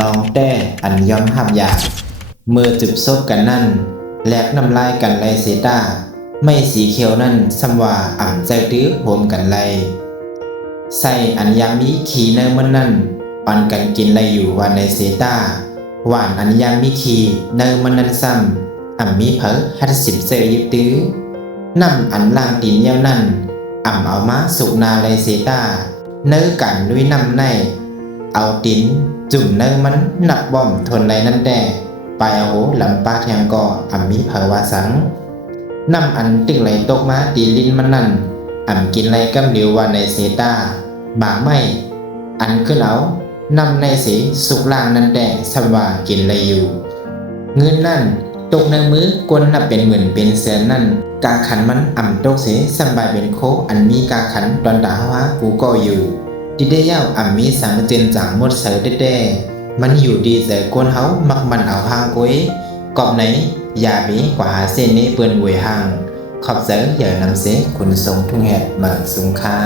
ลองแต่อันยอมหับอยากเมื่อจุบซบกันนั่นแลกน้ำลายกันไรเสตาไม่สีเขียวนั่นซ้ำว่าอ่ำใจตื้อโหมกันไรใส่อันยามิขีเนอมันนั่นปันกันกินไรอยู่วันในเสตาหวานอันยามิขีเนอมันนั่นซ้ำอ่ำมีเผอฮัดสิบเซยยิบตื้อนำอันล่างตีนเย้านั่นอ่ำเอามาสุกนาไรเสตาเนื้อกันด้วยน้ำในเอาตินจุ่มเนื้อมันหนักบ่อมทนไรนั่นแต่ไปเอาโหลำปาแทงก่ออ่ำมีเผอวาสังนำอันตึงไหลตกมาตีลิ้นมันนั่นอ่ำกินไรกำเดียวว่าในเสตาบ่าไม่อันขึ้นเอานำในสีสุกล่างนั่นแต่สว่ากินไรอยู่เงินนั่นตกในมือกวนนับเป็นหมื่นเป็นแสนนั่นกาขันมันอ่ำตกเสสบายเป็นโคอันมีกาขันตอนด่าว่ากูก็อยู่ดิเดียวอ่ำมีสังเจนจางหมดเสือเด้มันอยู่ดีแต่กวนเฮามักมันเอาห่างกุ้ยกอบไหนอย่ามีกว่าหาเส้นนี้เปื้อนหวยห่างขอบเสืออย่านำเสคุณทรงทุ่งแหดมาสุงค่า